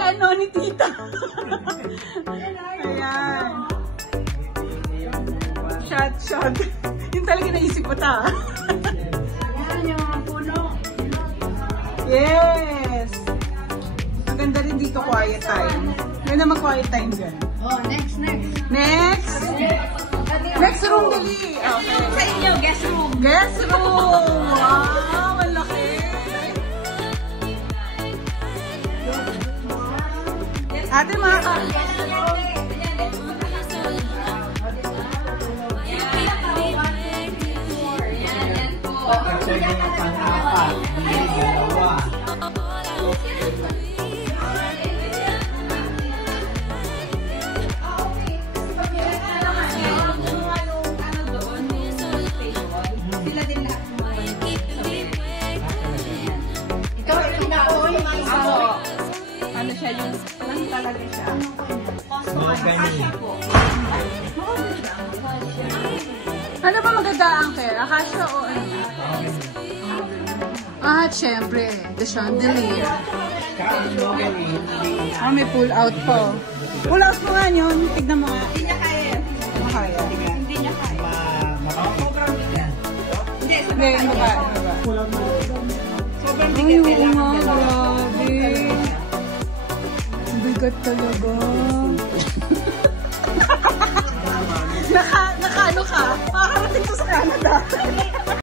ano, ni tita. Ayan. Shot. Yun talaga naisip mo ta. Ayan yung mga puno. Yes. Ang ganda rin dito, quiet time. Yan naman quiet time dyan. Oh, next. Next room, dali. Okay. Sa inyo, guest room. Guest room. Wow, malaki. Ate, mga ano siya yung lang talaga siya. Ano ba maganda ang pera? Akasya o ano? Syempre, the chandelier. May pull out po. Pull out mo nga yun. Tignan mo nga. Hindi niya kaya. Makaya. Hindi niya kaya. Sobrang bigat. Hindi, Hindi, makaya. sobrang Ay, bigat. oo nga. Grabe. Bigat talaga. Naka ano ka? Makakarating to sa Canada.